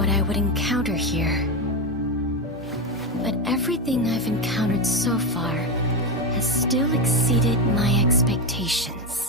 What I would encounter here. But everything I've encountered so far has still exceeded my expectations.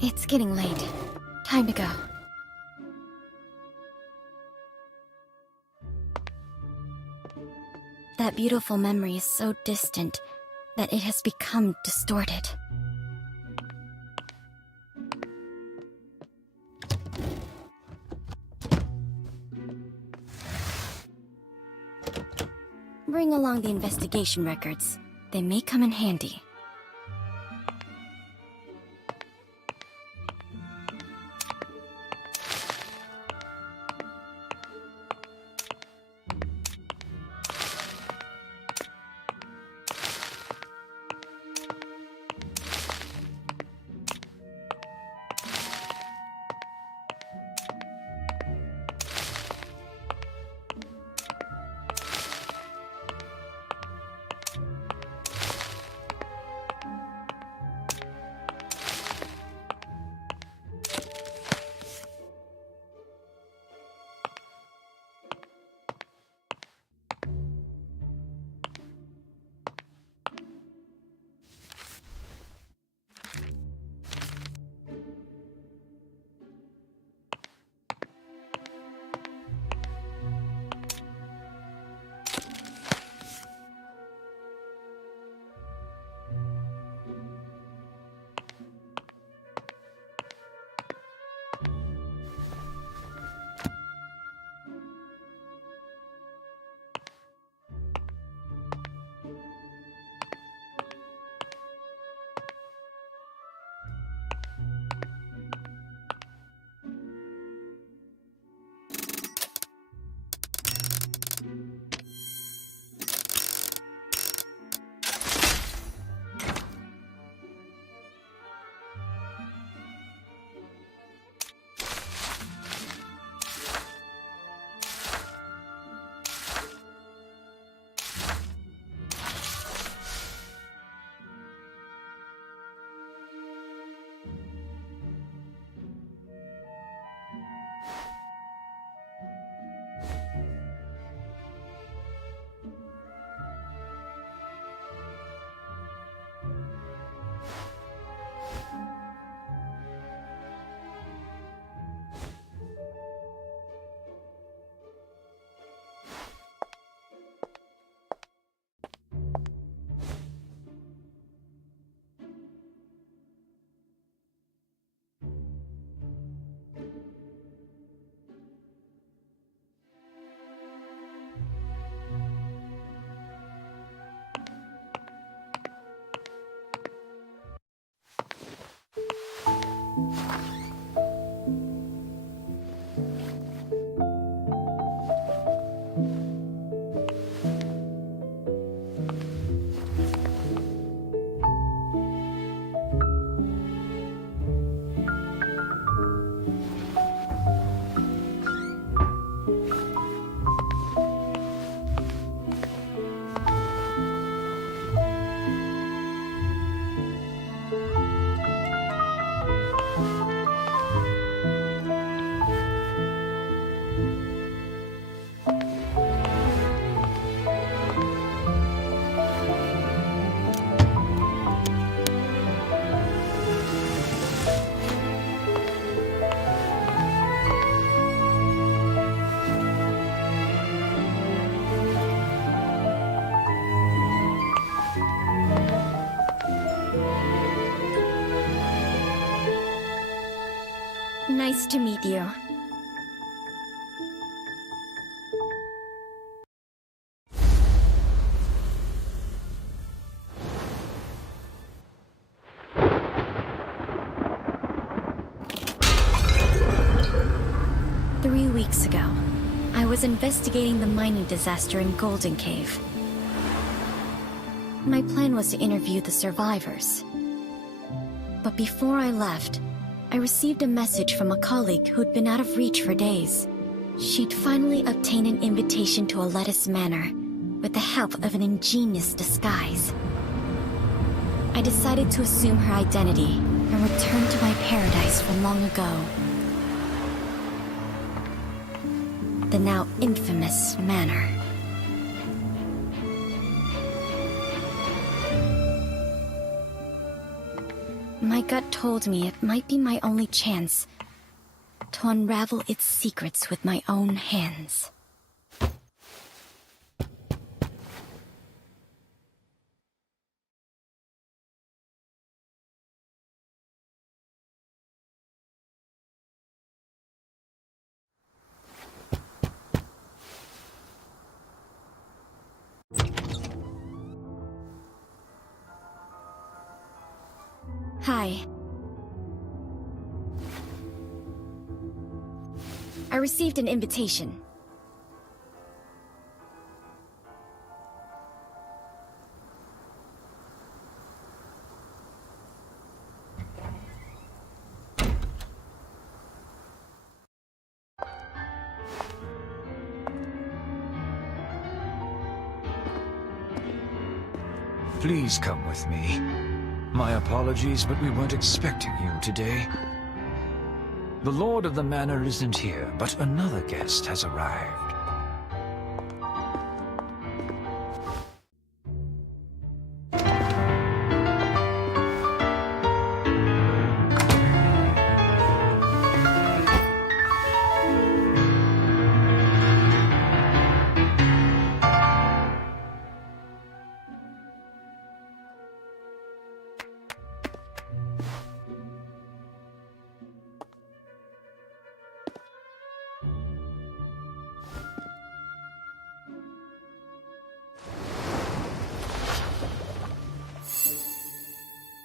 It's getting late. Time to go. That beautiful memory is so distant that it has become distorted. Bring along the investigation records. They may come in handy. Nice to meet you. Weeks ago, I was investigating the mining disaster in Golden Cave. My plan was to interview the survivors. But before I left, I received a message from a colleague who'd been out of reach for days. She'd finally obtained an invitation to Aletys Manor, with the help of an ingenious disguise. I decided to assume her identity and return to my paradise from long ago. The now infamous manor. My gut told me it might be my only chance to unravel its secrets with my own hands. Hi. I received an invitation. Please come with me. My apologies, but we weren't expecting you today. The Lord of the Manor isn't here, but another guest has arrived.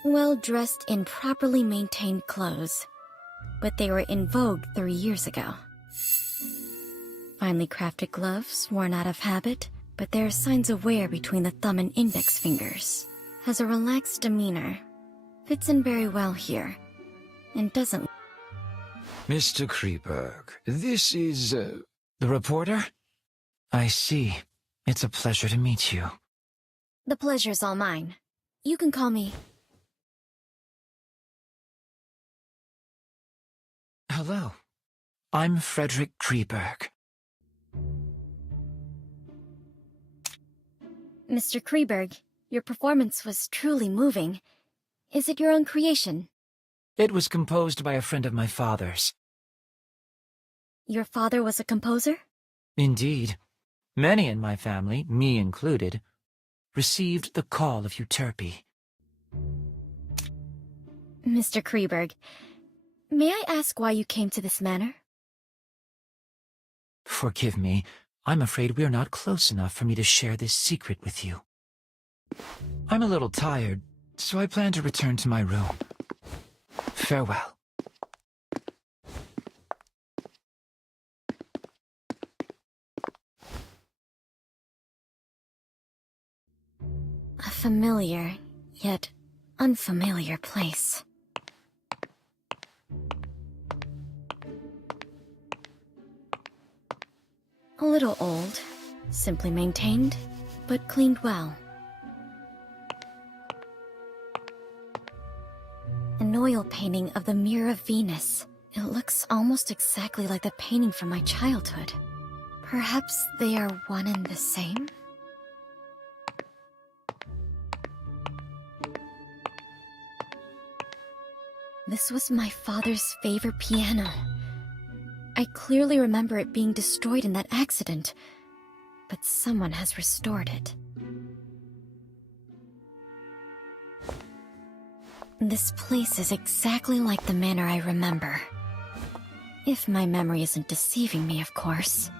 Well-dressed in properly maintained clothes, but they were in vogue 3 years ago. Finely crafted gloves, worn out of habit, but there are signs of wear between the thumb and index fingers. Has a relaxed demeanor, fits in very well here, and doesn't... Mr. Kreeberg, this is, the reporter? I see. It's a pleasure to meet you. The pleasure's all mine. You can call me... Hello. I'm Frederick Kreeberg. Mr. Kreeberg, your performance was truly moving. Is it your own creation? It was composed by a friend of my father's. Your father was a composer? Indeed. Many in my family, me included, received the call of Euterpe. Mr. Kreeberg, may I ask why you came to this manor? Forgive me. I'm afraid we're not close enough for me to share this secret with you. I'm a little tired, so I plan to return to my room. Farewell. A familiar, yet unfamiliar place. A little old, simply maintained, but cleaned well. An oil painting of the Mirror of Venus. It looks almost exactly like the painting from my childhood. Perhaps they are one and the same? This was my father's favorite piano. I clearly remember it being destroyed in that accident, but someone has restored it. This place is exactly like the manor I remember. If my memory isn't deceiving me, of course.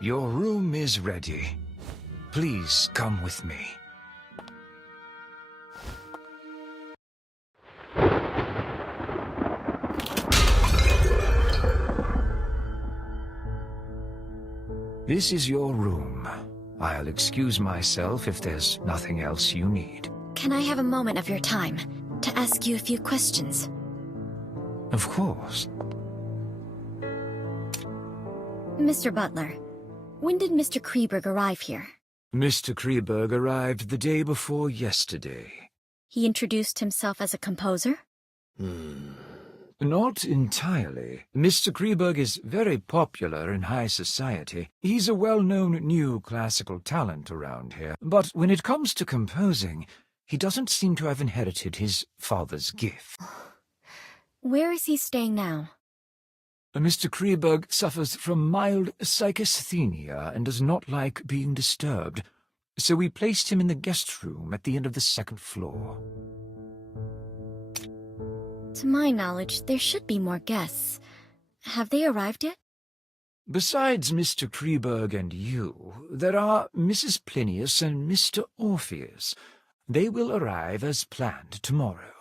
Your room is ready. Please come with me. This is your room. I'll excuse myself if there's nothing else you need. Can I have a moment of your time to ask you a few questions? Of course. Mr. Butler, when did Mr. Kreberg arrive here? Mr. Kreberg arrived the day before yesterday. He introduced himself as a composer? Not entirely. Mr. Kreberg is very popular in high society. He's a well-known new classical talent around here. But when it comes to composing, he doesn't seem to have inherited his father's gift. Where is he staying now? Mr. Kreberg suffers from mild psychasthenia and does not like being disturbed, so we placed him in the guest room at the end of the second floor. To my knowledge, there should be more guests. Have they arrived yet? Besides Mr. Kreberg and you, there are Mrs. Plinius and Mr. Orpheus. They will arrive as planned tomorrow.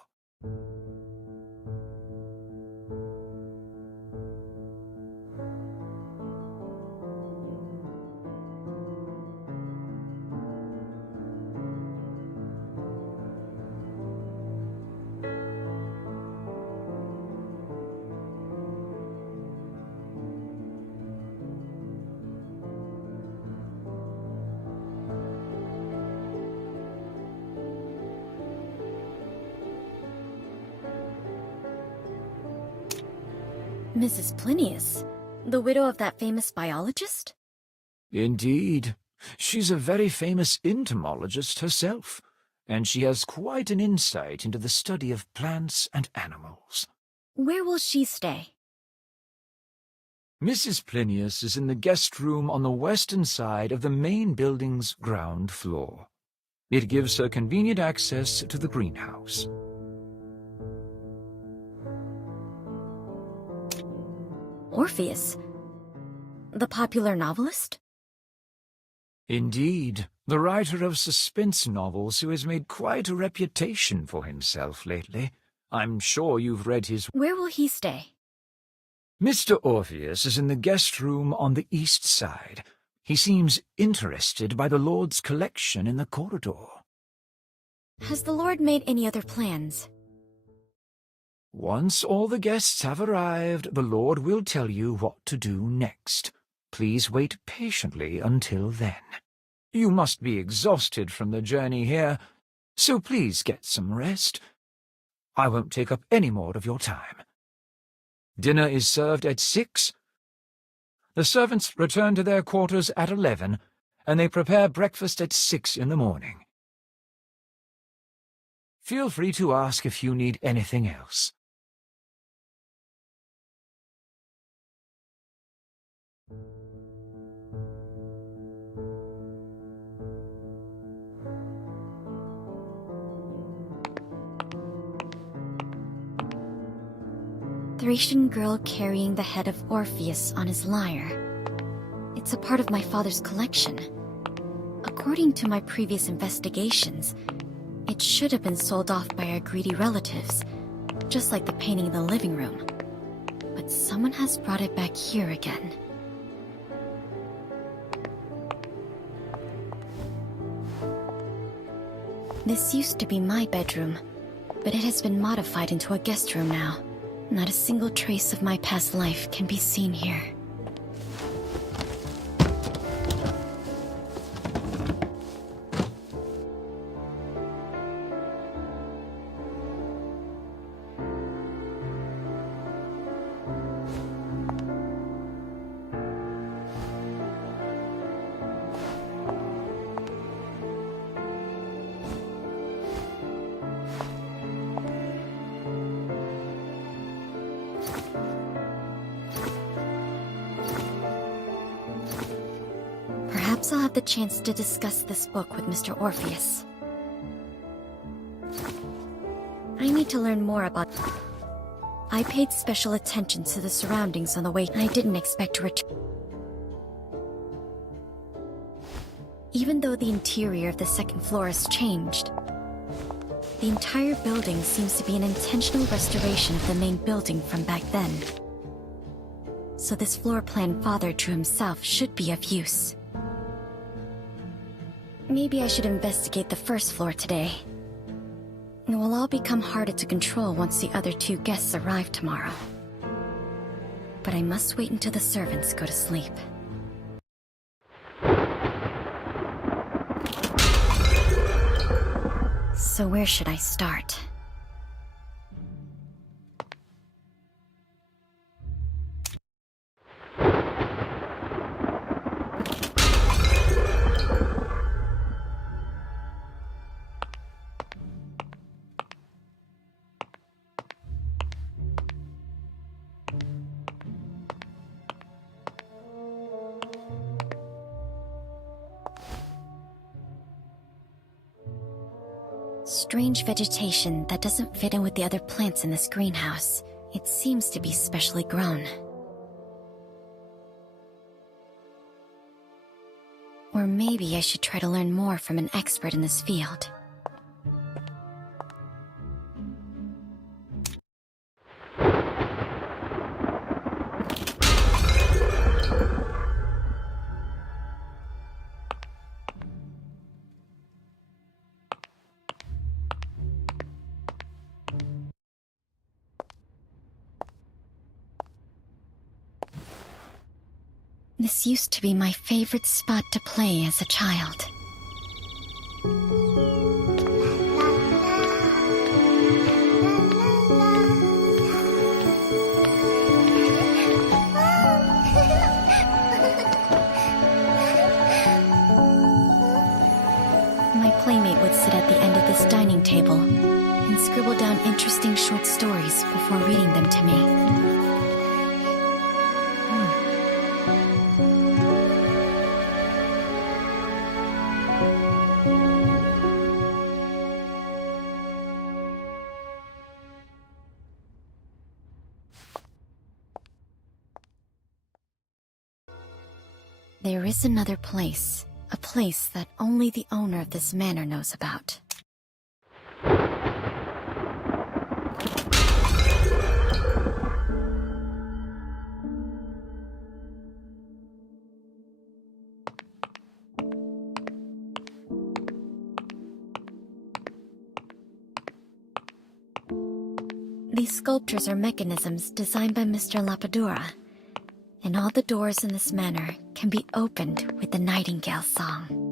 Mrs. Plinius, the widow of that famous biologist? Indeed. She's a very famous entomologist herself, and she has quite an insight into the study of plants and animals. Where will she stay? Mrs. Plinius is in the guest room on the western side of the main building's ground floor. It gives her convenient access to the greenhouse. Orpheus? The popular novelist? Indeed, the writer of suspense novels who has made quite a reputation for himself lately. I'm sure you've read his... Where will he stay? Mr. Orpheus is in the guest room on the east side. He seems interested by the Lord's collection in the corridor. Has the Lord made any other plans? Once all the guests have arrived, the Lord will tell you what to do next. Please wait patiently until then. You must be exhausted from the journey here, so please get some rest. I won't take up any more of your time. Dinner is served at 6. The servants return to their quarters at 11, and they prepare breakfast at 6 in the morning. Feel free to ask if you need anything else. Thracian girl carrying the head of Orpheus on his lyre. It's a part of my father's collection. According to my previous investigations, it should have been sold off by our greedy relatives, just like the painting in the living room. But someone has brought it back here again. This used to be my bedroom, but it has been modified into a guest room now. Not a single trace of my past life can be seen here. Perhaps I'll have the chance to discuss this book with Mr. Orpheus. I I need to learn more about... I paid special attention to the surroundings on the way, and I didn't expect to return. Even though the interior of the second floor has changed, the entire building seems to be an intentional restoration of the main building from back then. So this floor plan Father drew himself should be of use. Maybe I should investigate the first floor today. It will all become harder to control once the other two guests arrive tomorrow. But I must wait until the servants go to sleep. So where should I start? Strange vegetation that doesn't fit in with the other plants in this greenhouse. It seems to be specially grown. Or maybe I should try to learn more from an expert in this field. This used to be my favorite spot to play as a child. My playmate would sit at the end of this dining table and scribble down interesting short stories before reading them to me. There is another place. A place that only the owner of this manor knows about. These sculptures are mechanisms designed by Mr. Lapadura, and all the doors in this manor can be opened with the nightingale song.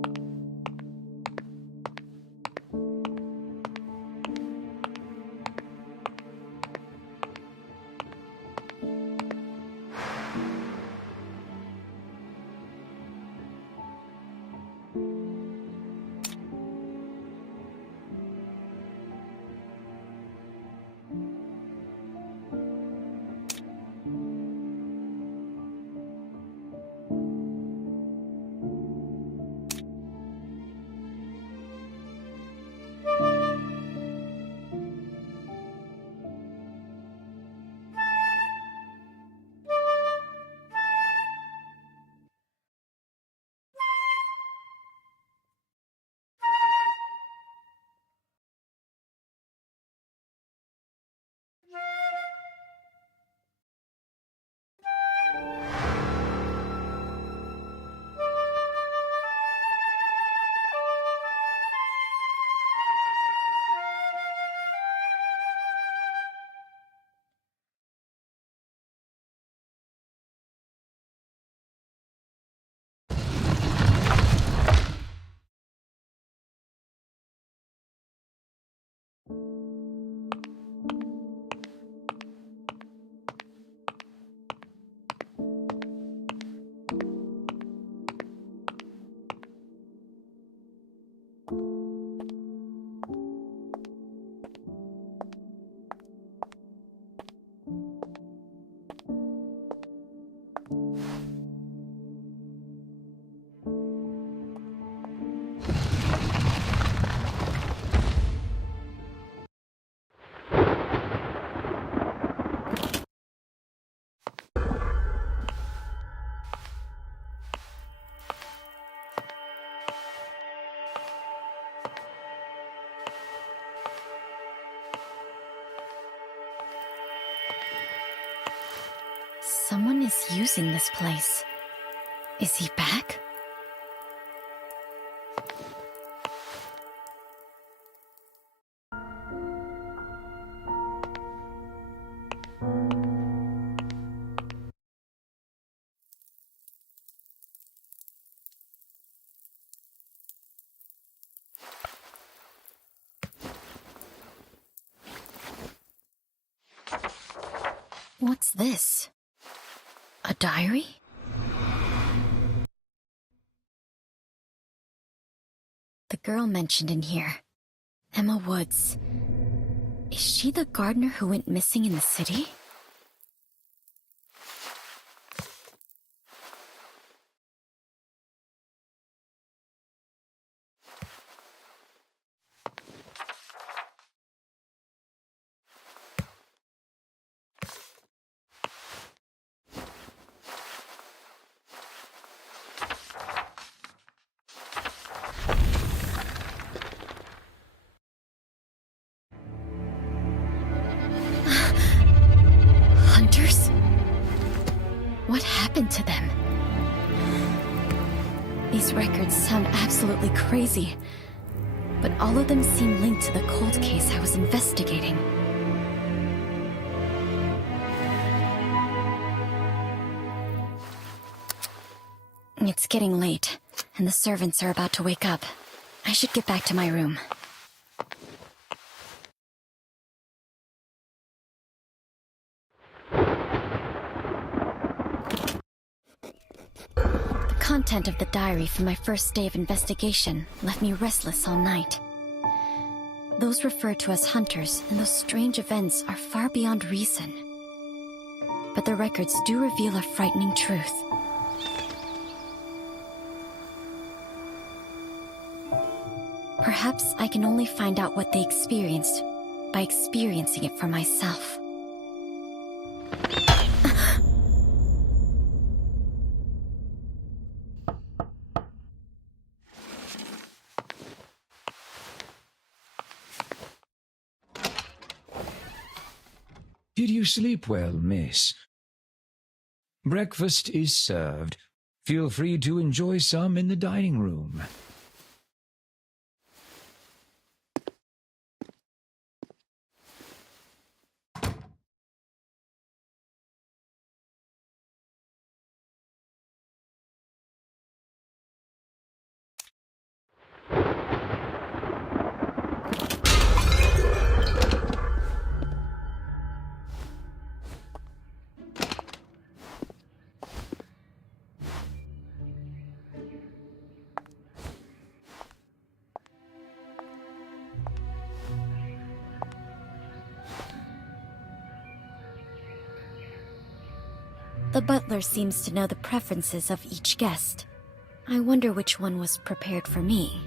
Someone is using this place. Is he back? What's this? A diary? The girl mentioned in here, Emma Woods. Is she the gardener who went missing in the city? Hunters? What happened to them? These records sound absolutely crazy, but all of them seem linked to the cold case I was investigating. It's getting late, and the servants are about to wake up. I should get back to my room. The content of the diary from my first day of investigation left me restless all night. Those referred to as hunters and those strange events are far beyond reason. But the records do reveal a frightening truth. Perhaps I can only find out what they experienced by experiencing it for myself. Did you sleep well, miss? Breakfast is served. Feel free to enjoy some in the dining room. The butler seems to know the preferences of each guest. I wonder which one was prepared for me.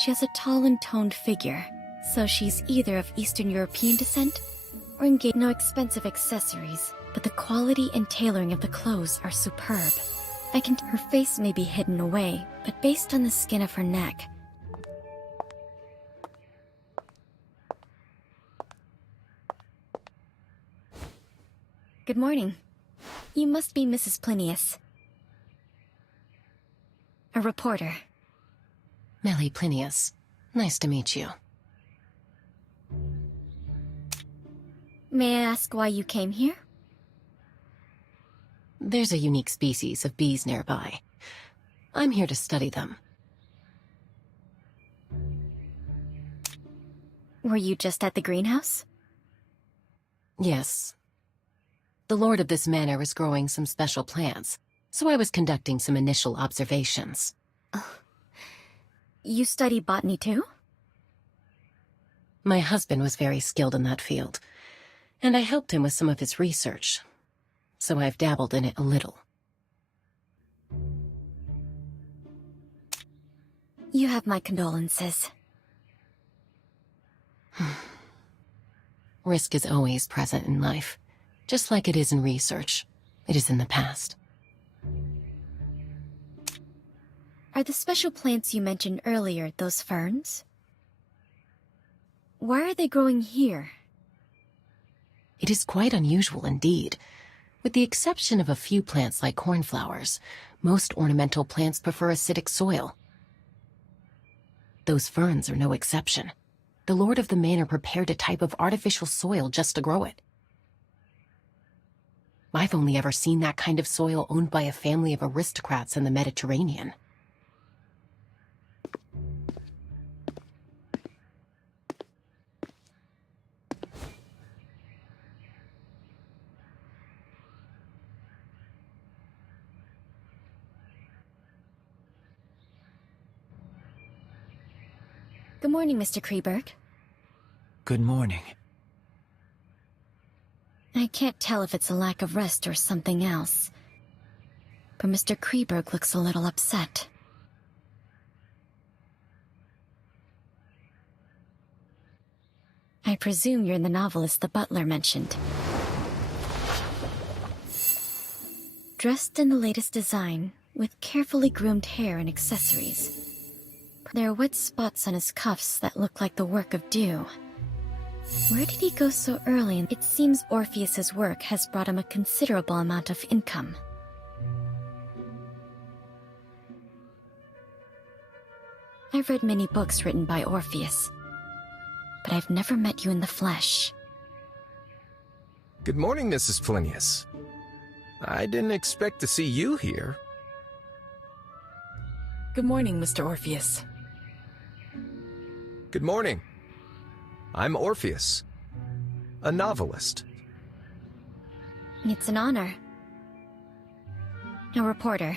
She has a tall and toned figure, so she's either of Eastern European descent or engaged. No expensive accessories, but the quality and tailoring of the clothes are superb. Her face may be hidden away, but based on the skin of her neck. Good morning. You must be Mrs. Plinius. A reporter. Millie Plinius. Nice to meet you. May I ask why you came here? There's a unique species of bees nearby. I'm here to study them. Were you just at the greenhouse? Yes. The lord of this manor is growing some special plants, so I was conducting some initial observations. You study botany too? My husband was very skilled in that field, and I helped him with some of his research, so I've dabbled in it a little. You have my condolences. Risk is always present in life, just like it is in research. It is in the past. Are the special plants you mentioned earlier those ferns? Why are they growing here? It is quite unusual indeed. With the exception of a few plants like cornflowers, most ornamental plants prefer acidic soil. Those ferns are no exception. The lord of the manor prepared a type of artificial soil just to grow it. I've only ever seen that kind of soil owned by a family of aristocrats in the Mediterranean. Good morning, Mr. Kreberg. Good morning. I can't tell if it's a lack of rest or something else, but Mr. Kreberg looks a little upset. I presume you're the novelist the butler mentioned. Dressed in the latest design, with carefully groomed hair and accessories. There are wet spots on his cuffs that look like the work of dew. Where did he go so early? It seems Orpheus's work has brought him a considerable amount of income. I've read many books written by Orpheus, but I've never met you in the flesh. Good morning, Mrs. Plinius. I didn't expect to see you here. Good morning, Mr. Orpheus. Good morning. I'm Orpheus, a novelist. It's an honor. A reporter.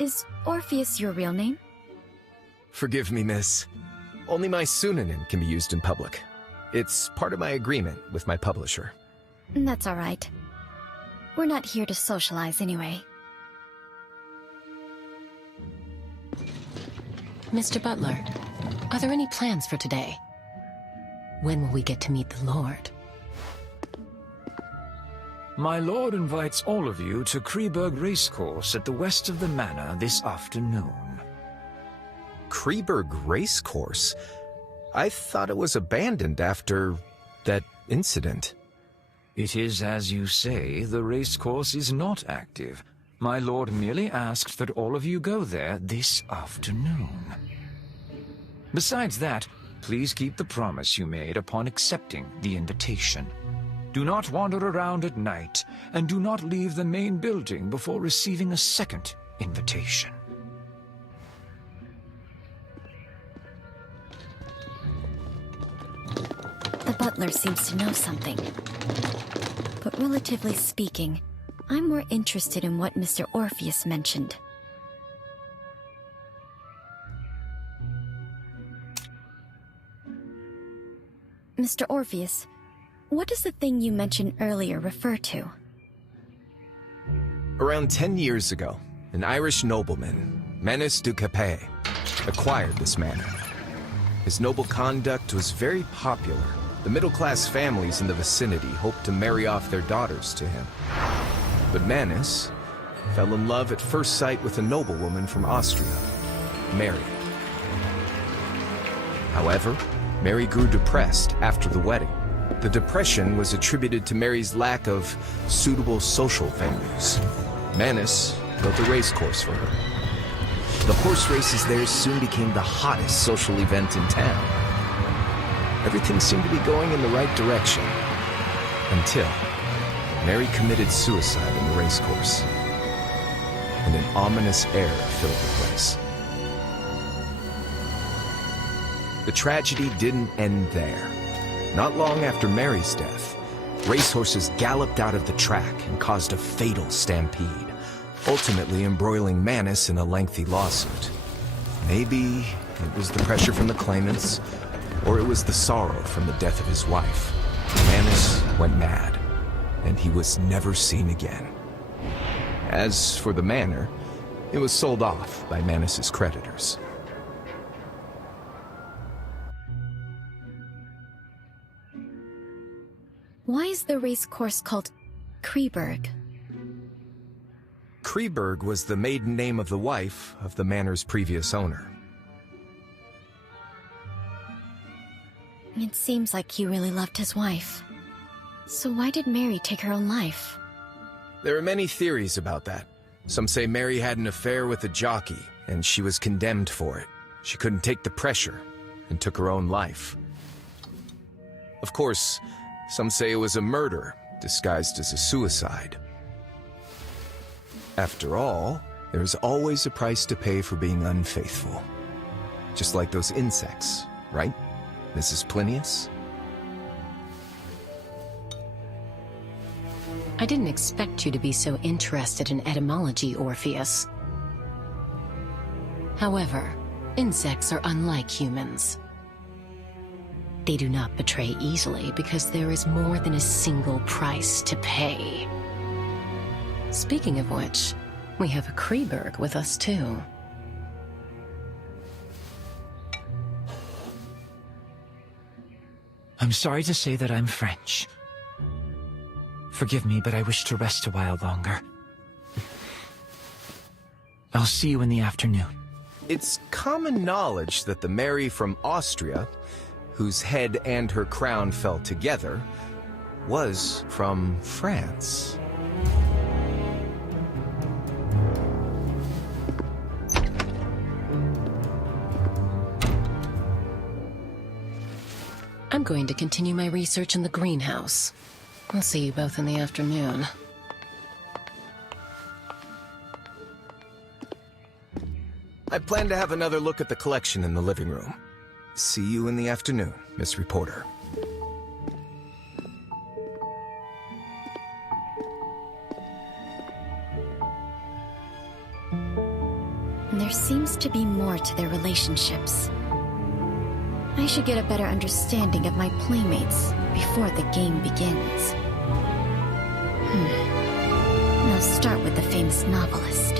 Is Orpheus your real name? Forgive me, miss. Only my pseudonym can be used in public. It's part of my agreement with my publisher. That's all right. We're not here to socialize anyway. Mr. Butler, are there any plans for today? When will we get to meet the Lord? My lord invites all of you to Kreberg Racecourse at the west of the manor this afternoon. Kreberg Racecourse? I thought it was abandoned after that incident. It is as you say, the racecourse is not active. My lord merely asked that all of you go there this afternoon. Besides that, please keep the promise you made upon accepting the invitation. Do not wander around at night, and do not leave the main building before receiving a second invitation. The butler seems to know something. But relatively speaking, I'm more interested in what Mr. Orpheus mentioned. Mr. Orpheus, what does the thing you mentioned earlier refer to? Around 10 years ago, an Irish nobleman, Menis du Capet, acquired this manor. His noble conduct was very popular. The middle-class families in the vicinity hoped to marry off their daughters to him. But Menis fell in love at first sight with a noblewoman from Austria, Mary. However, Mary grew depressed after the wedding. The depression was attributed to Mary's lack of suitable social venues. Menis built a racecourse for her. The horse races there soon became the hottest social event in town. Everything seemed to be going in the right direction, until Mary committed suicide in the racecourse, and an ominous air filled the place. The tragedy didn't end there. Not long after Mary's death, racehorses galloped out of the track and caused a fatal stampede, ultimately embroiling Manus in a lengthy lawsuit. Maybe it was the pressure from the claimants, or it was the sorrow from the death of his wife. Manus went mad, and he was never seen again. As for the manor, it was sold off by Manus's creditors. Why is the race course called Kreberg? Kreberg was the maiden name of the wife of the manor's previous owner. It seems like he really loved his wife. So why did Mary take her own life? There are many theories about that. Some say Mary had an affair with a jockey, and she was condemned for it. She couldn't take the pressure, and took her own life. Of course, some say it was a murder, disguised as a suicide. After all, there's always a price to pay for being unfaithful. Just like those insects, right, Mrs. Plinius? I didn't expect you to be so interested in etymology, Orpheus. However, insects are unlike humans. They do not betray easily because there is more than a single price to pay. Speaking of which, we have a Kreberg with us too. I'm sorry to say that I'm French. Forgive me, but I wish to rest a while longer. I'll see you in the afternoon. It's common knowledge that the Mary from Austria, whose head and her crown fell together, was from France. I'm going to continue my research in the greenhouse. I'll see you both in the afternoon. I plan to have another look at the collection in the living room. See you in the afternoon, Miss Reporter. There seems to be more to their relationships. I should get a better understanding of my playmates before the game begins. I'll start with the famous novelist.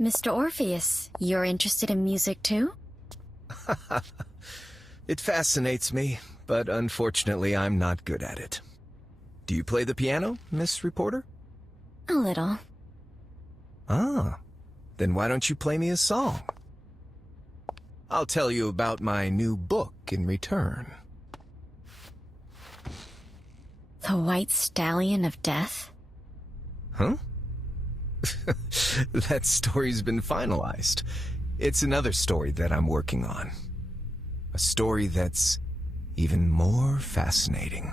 Mr. Orpheus, you're interested in music too? It fascinates me, but unfortunately I'm not good at it. Do you play the piano, Miss Reporter? A little. Ah, then why don't you play me a song? I'll tell you about my new book in return. The White Stallion of Death? Huh? That story's been finalized. It's another story that I'm working on. A story that's even more fascinating.